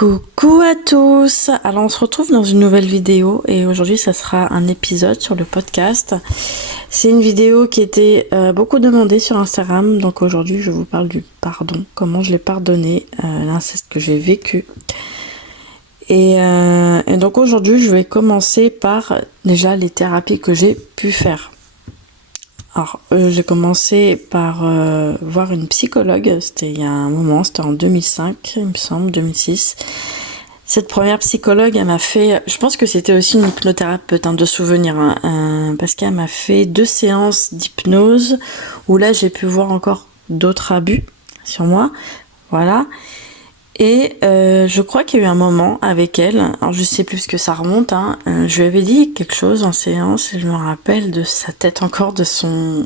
Coucou à tous. Alors on se retrouve dans une nouvelle vidéo et aujourd'hui ça sera un épisode sur le podcast. C'est une vidéo qui était beaucoup demandée sur Instagram, donc aujourd'hui je vous parle du pardon, comment je l'ai pardonné, l'inceste que j'ai vécu. Et donc aujourd'hui je vais commencer par déjà les thérapies que j'ai pu faire. Alors j'ai commencé par voir une psychologue, c'était il y a un moment, c'était en 2005 il me semble, 2006. Cette première psychologue, elle m'a fait, je pense que c'était aussi une hypnothérapeute de souvenirs, parce qu'elle m'a fait 2 séances d'hypnose où là j'ai pu voir encore d'autres abus sur moi, voilà. Et je crois qu'il y a eu un moment avec elle, alors je sais plus ce que ça remonte, je lui avais dit quelque chose en séance et je me rappelle de sa tête encore, de son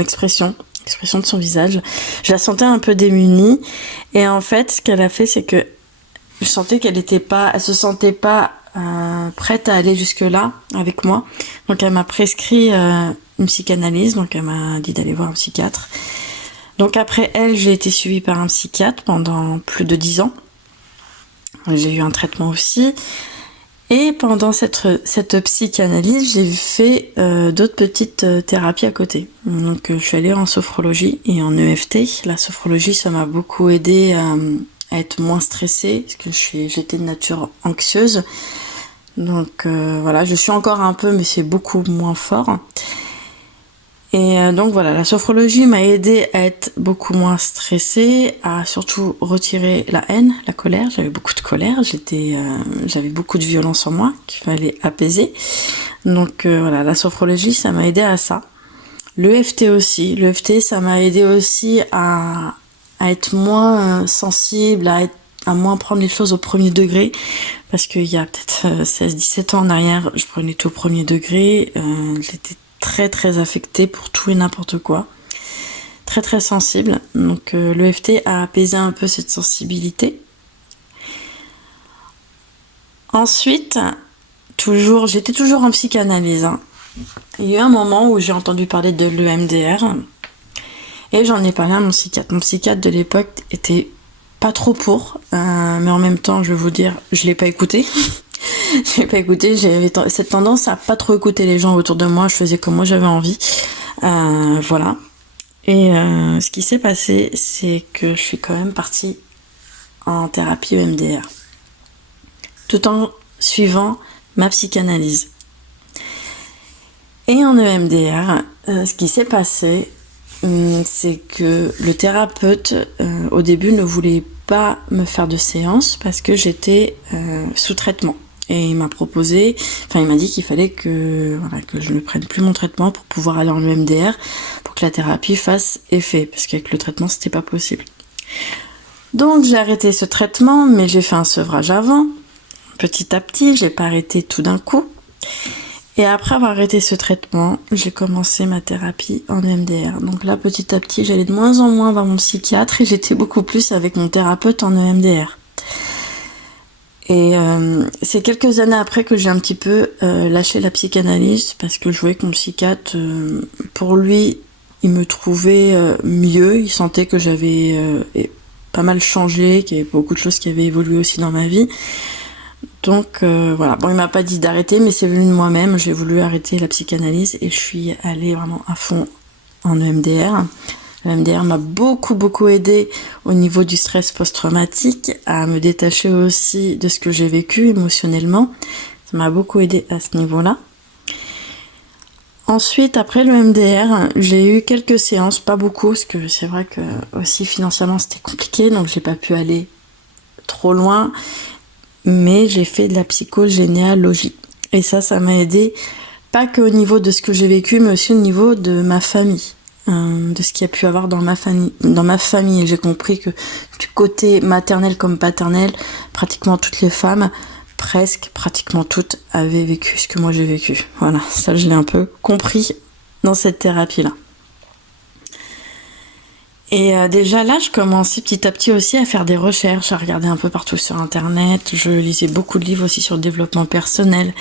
expression de son visage. Je la sentais un peu démunie et en fait ce qu'elle a fait c'est que je sentais elle se sentait pas prête à aller jusque là avec moi, donc elle m'a prescrit une psychanalyse, donc elle m'a dit d'aller voir un psychiatre. Donc après elle, j'ai été suivie par un psychiatre pendant plus de 10 ans. J'ai eu un traitement aussi. Et pendant cette psychanalyse, j'ai fait d'autres petites thérapies à côté. Donc je suis allée en sophrologie et en EFT. La sophrologie, ça m'a beaucoup aidée à être moins stressée, parce que j'étais de nature anxieuse. Donc voilà, je suis encore un peu, mais c'est beaucoup moins fort. Et donc voilà, la sophrologie m'a aidée à être beaucoup moins stressée, à surtout retirer la haine, la colère. J'avais beaucoup de colère, j'avais beaucoup de violence en moi qu'il fallait apaiser. Donc voilà, la sophrologie, ça m'a aidée à ça. L'EFT aussi. L'EFT, ça m'a aidée aussi à être moins sensible, à moins prendre les choses au premier degré. Parce qu'il y a peut-être 16-17 ans en arrière, je prenais tout au premier degré. J'étais très très affectée pour tout et n'importe quoi, très très sensible, donc l'EFT a apaisé un peu cette sensibilité. Ensuite, j'étais toujours en psychanalyse, Il y a eu un moment où j'ai entendu parler de l'EMDR et j'en ai parlé à mon psychiatre. Mon psychiatre de l'époque était pas trop pour, mais en même temps je vais vous dire, je l'ai pas écouté. Je l'ai pas écouté, j'avais cette tendance à pas trop écouter les gens autour de moi, je faisais comme moi j'avais envie, voilà. Et ce qui s'est passé, c'est que je suis quand même partie en thérapie EMDR, tout en suivant ma psychanalyse. Et en EMDR, ce qui s'est passé, c'est que le thérapeute, au début, ne voulait pas me faire de séance parce que j'étais sous traitement. Et il m'a dit qu'il fallait que je ne prenne plus mon traitement pour pouvoir aller en EMDR, pour que la thérapie fasse effet, parce qu'avec le traitement, c'était pas possible. Donc j'ai arrêté ce traitement, mais j'ai fait un sevrage avant, petit à petit, j'ai pas arrêté tout d'un coup. Et après avoir arrêté ce traitement, j'ai commencé ma thérapie en EMDR. Donc là, petit à petit, j'allais de moins en moins vers mon psychiatre et j'étais beaucoup plus avec mon thérapeute en EMDR. Et c'est quelques années après que j'ai un petit peu lâché la psychanalyse, parce que je voyais que mon psychiatre, pour lui, il me trouvait mieux, il sentait que j'avais pas mal changé, qu'il y avait beaucoup de choses qui avaient évolué aussi dans ma vie. Donc voilà, bon, il m'a pas dit d'arrêter, mais c'est venu de moi-même, j'ai voulu arrêter la psychanalyse et je suis allée vraiment à fond en EMDR. L'EMDR m'a beaucoup aidé au niveau du stress post-traumatique, à me détacher aussi de ce que j'ai vécu émotionnellement. Ça m'a beaucoup aidé à ce niveau-là. Ensuite, après l'EMDR, j'ai eu quelques séances, pas beaucoup, parce que c'est vrai que aussi financièrement c'était compliqué, donc j'ai pas pu aller trop loin. Mais j'ai fait de la psychogénéalogie. Et ça m'a aidé, pas qu'au niveau de ce que j'ai vécu, mais aussi au niveau de ma famille. De ce qu'il y a pu avoir dans ma famille. J'ai compris que du côté maternel comme paternel, pratiquement toutes les femmes, pratiquement toutes, avaient vécu ce que moi j'ai vécu. Voilà, ça je l'ai un peu compris dans cette thérapie-là. Et déjà là, je commençais petit à petit aussi à faire des recherches, à regarder un peu partout sur Internet. Je lisais beaucoup de livres aussi sur le développement personnel.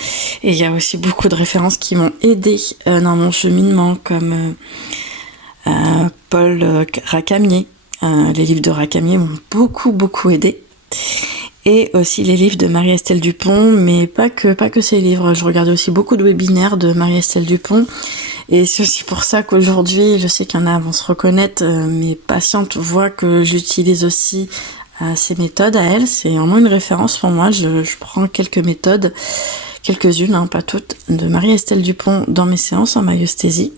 Et il y a aussi beaucoup de références qui m'ont aidée dans mon cheminement, comme Paul Racamier. Les livres de Racamier m'ont beaucoup aidé. Et aussi les livres de Marie-Estelle Dupont, mais pas que ces livres. Je regardais aussi beaucoup de webinaires de Marie-Estelle Dupont. Et c'est aussi pour ça qu'aujourd'hui, je sais qu'il y en a vont se reconnaître, mes patientes voient que j'utilise aussi ces méthodes à elles. C'est vraiment une référence pour moi. Je prends quelques méthodes, quelques-unes, hein, pas toutes, de Marie-Estelle Dupont dans mes séances en maïeusthésie.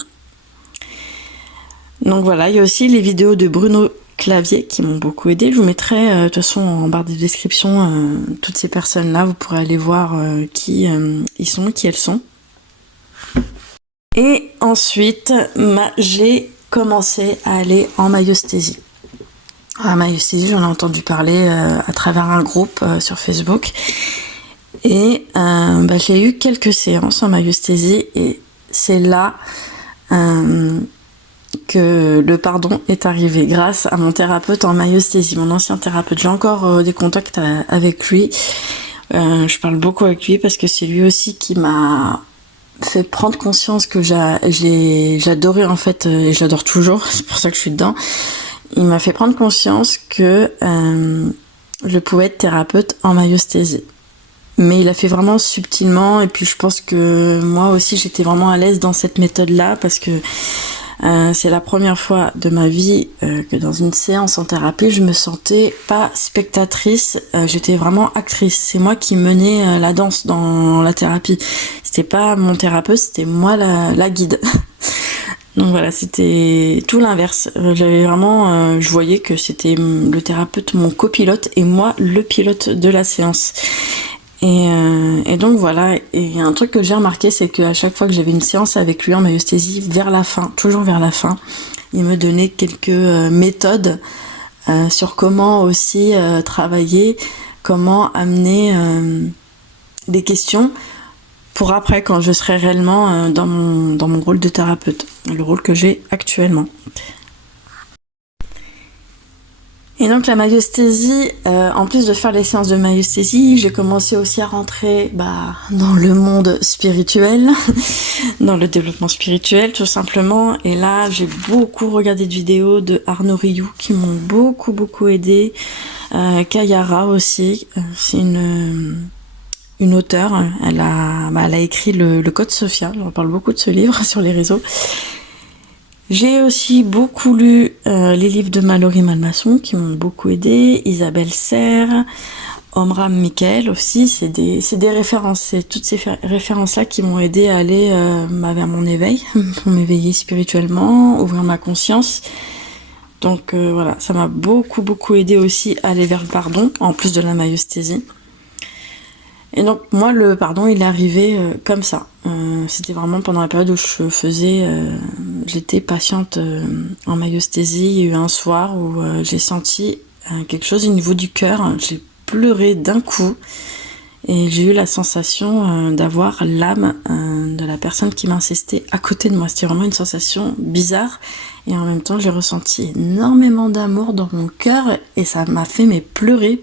Donc voilà, il y a aussi les vidéos de Bruno Clavier qui m'ont beaucoup aidé. Je vous mettrai de toute façon en barre de description toutes ces personnes-là. Vous pourrez aller voir qui ils sont, qui elles sont. Et ensuite, j'ai commencé à aller en maïeusthésie. En maïeusthésie, j'en ai entendu parler à travers un groupe sur Facebook. Et j'ai eu quelques séances en maïeusthésie et c'est là que le pardon est arrivé grâce à mon thérapeute en maïeusthésie, mon ancien thérapeute. J'ai encore des contacts avec lui. Je parle beaucoup avec lui parce que c'est lui aussi qui m'a fait prendre conscience que j'adorais en fait, et je l'adore toujours, c'est pour ça que je suis dedans. Il m'a fait prendre conscience que je pouvais être thérapeute en maïeusthésie. Mais il a fait vraiment subtilement, et puis je pense que moi aussi j'étais vraiment à l'aise dans cette méthode-là parce que c'est la première fois de ma vie que dans une séance en thérapie, je me sentais pas spectatrice, j'étais vraiment actrice. C'est moi qui menais la danse dans la thérapie. C'était pas mon thérapeute, c'était moi la guide. Donc voilà, c'était tout l'inverse. J'avais vraiment, je voyais que c'était le thérapeute mon copilote et moi le pilote de la séance. Et donc voilà, et un truc que j'ai remarqué, c'est qu'à chaque fois que j'avais une séance avec lui en maïeusthésie, vers la fin, toujours vers la fin, il me donnait quelques méthodes sur comment aussi travailler, comment amener des questions pour après, quand je serai réellement dans mon rôle de thérapeute, le rôle que j'ai actuellement. Et donc la maïeusthésie, en plus de faire les séances de maïeusthésie, j'ai commencé aussi à rentrer dans le monde spirituel, dans le développement spirituel tout simplement. Et là, j'ai beaucoup regardé de vidéos de Arnaud Rioux qui m'ont beaucoup aidé. Kayara aussi, c'est une auteure. Elle a écrit le Code Sophia. On parle beaucoup de ce livre sur les réseaux. J'ai aussi beaucoup lu les livres de Mallory Malmasson qui m'ont beaucoup aidé, Isabelle Serre, Omram Michael aussi, c'est des références, c'est toutes ces références-là qui m'ont aidé à aller vers mon éveil, pour m'éveiller spirituellement, ouvrir ma conscience. Donc voilà, ça m'a beaucoup aidé aussi à aller vers le pardon, en plus de la maïeusthésie. Et donc moi le pardon il est arrivé comme ça. C'était vraiment pendant la période où j'étais patiente en maïeusthésie. Il y a eu un soir où j'ai senti quelque chose au niveau du cœur. J'ai pleuré d'un coup et j'ai eu la sensation d'avoir l'âme de la personne qui m'incestait à côté de moi. C'était vraiment une sensation bizarre et en même temps j'ai ressenti énormément d'amour dans mon cœur et ça m'a fait pleurer.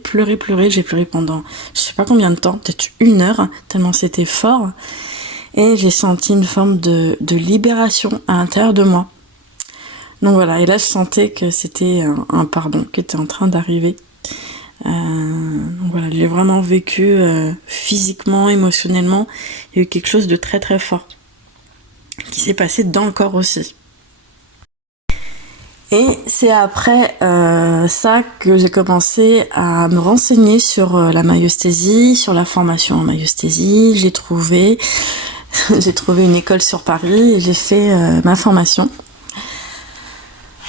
J'ai pleuré pendant je sais pas combien de temps, peut-être 1 heure, tellement c'était fort. Et j'ai senti une forme de libération à l'intérieur de moi. Donc voilà, et là je sentais que c'était un pardon qui était en train d'arriver. Donc voilà, j'ai vraiment vécu physiquement, émotionnellement, il y a eu quelque chose de très fort qui s'est passé dans le corps aussi. Et c'est après ça que j'ai commencé à me renseigner sur la maïeusthésie, sur la formation en maïeusthésie. J'ai trouvé une école sur Paris et j'ai fait ma formation.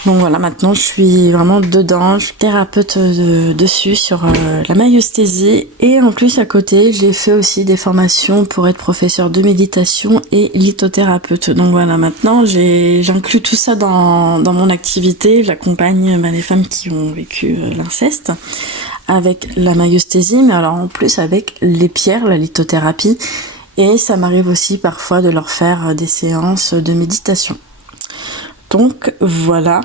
Donc voilà, maintenant je suis vraiment dedans, je suis thérapeute dessus sur la maïeusthésie. Et en plus à côté, j'ai fait aussi des formations pour être professeur de méditation et lithothérapeute. Donc voilà, maintenant j'inclus tout ça dans mon activité. J'accompagne les femmes qui ont vécu l'inceste avec la maïeusthésie, mais alors en plus avec les pierres, la lithothérapie. Et ça m'arrive aussi parfois de leur faire des séances de méditation. Donc voilà.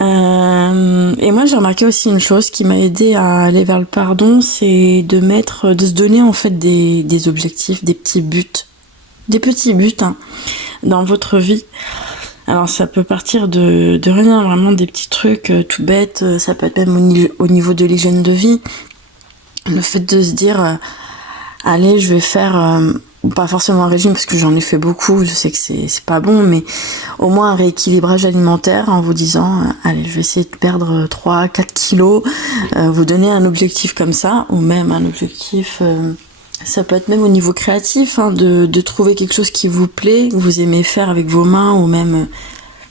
Et moi j'ai remarqué aussi une chose qui m'a aidé à aller vers le pardon, c'est de se donner en fait des objectifs, des petits buts dans votre vie. Alors ça peut partir de rien, vraiment des petits trucs tout bêtes, ça peut être même au niveau de l'hygiène de vie. Le fait de se dire, allez, je vais faire, pas forcément un régime parce que j'en ai fait beaucoup, je sais que c'est pas bon, mais au moins un rééquilibrage alimentaire en vous disant, allez, je vais essayer de perdre 3-4 kilos, vous donner un objectif comme ça, ou même un objectif... ça peut être même au niveau créatif, hein, de trouver quelque chose qui vous plaît, que vous aimez faire avec vos mains, ou même,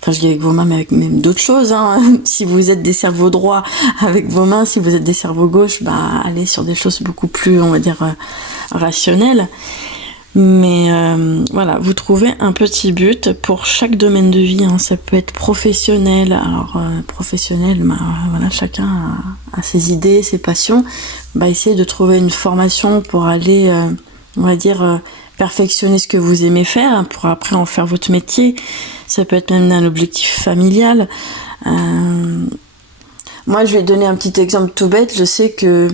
enfin je dis avec vos mains, mais avec même d'autres choses. Hein. Si vous êtes des cerveaux droits avec vos mains, si vous êtes des cerveaux gauches, bah allez sur des choses beaucoup plus, on va dire, rationnelles. Mais voilà, vous trouvez un petit but pour chaque domaine de vie. Hein. Ça peut être professionnel. Alors professionnel, bah, voilà, chacun a ses idées, ses passions. Bah, essayez de trouver une formation pour aller, on va dire, perfectionner ce que vous aimez faire, hein, pour après en faire votre métier. Ça peut être même un objectif familial. Moi, je vais donner un petit exemple tout bête. Je sais que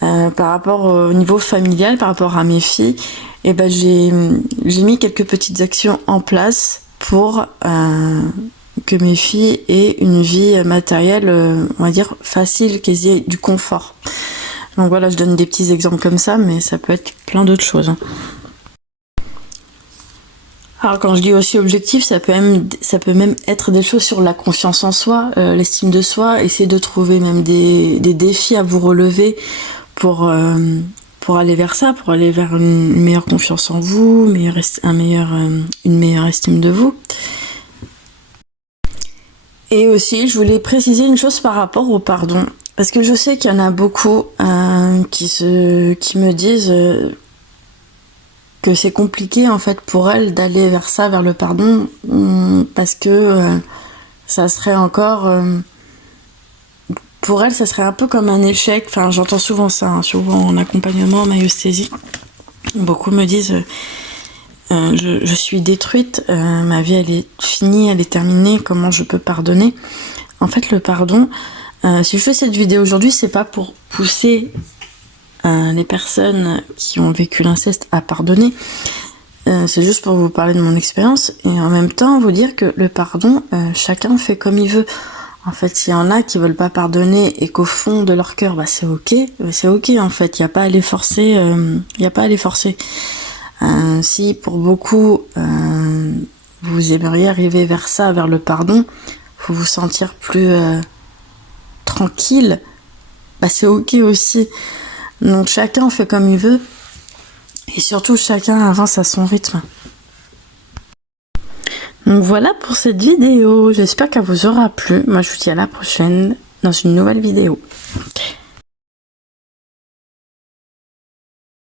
par rapport au niveau familial, par rapport à mes filles, et ben j'ai mis quelques petites actions en place pour que mes filles aient une vie matérielle, on va dire, facile, qu'elles aient du confort. Donc voilà, je donne des petits exemples comme ça, mais ça peut être plein d'autres choses. Alors quand je dis aussi objectif, ça peut même être des choses sur la confiance en soi, l'estime de soi, essayer de trouver même des défis à vous relever pour aller vers ça, pour aller vers une meilleure confiance en vous, une meilleure estime de vous. Et aussi, je voulais préciser une chose par rapport au pardon. Parce que je sais qu'il y en a beaucoup qui me disent que c'est compliqué en fait pour elles d'aller vers ça, vers le pardon, parce que ça serait encore... pour elles, ça serait un peu comme un échec. Enfin, j'entends souvent ça, hein, souvent en accompagnement, en maïeusthésie. Beaucoup me disent... je suis détruite, ma vie elle est finie, elle est terminée, comment je peux pardonner? En fait, le pardon, si je fais cette vidéo aujourd'hui, c'est pas pour pousser les personnes qui ont vécu l'inceste à pardonner, c'est juste pour vous parler de mon expérience et en même temps vous dire que le pardon, chacun fait comme il veut. En fait, s'il y en a qui veulent pas pardonner et qu'au fond de leur cœur, bah c'est ok en fait, il n'y a pas à les forcer, si pour beaucoup vous aimeriez arriver vers ça, vers le pardon, faut vous sentir plus tranquille, bah c'est ok aussi. Donc chacun fait comme il veut et surtout chacun avance à son rythme. Donc voilà pour cette vidéo, j'espère qu'elle vous aura plu. Moi je vous dis à la prochaine dans une nouvelle vidéo.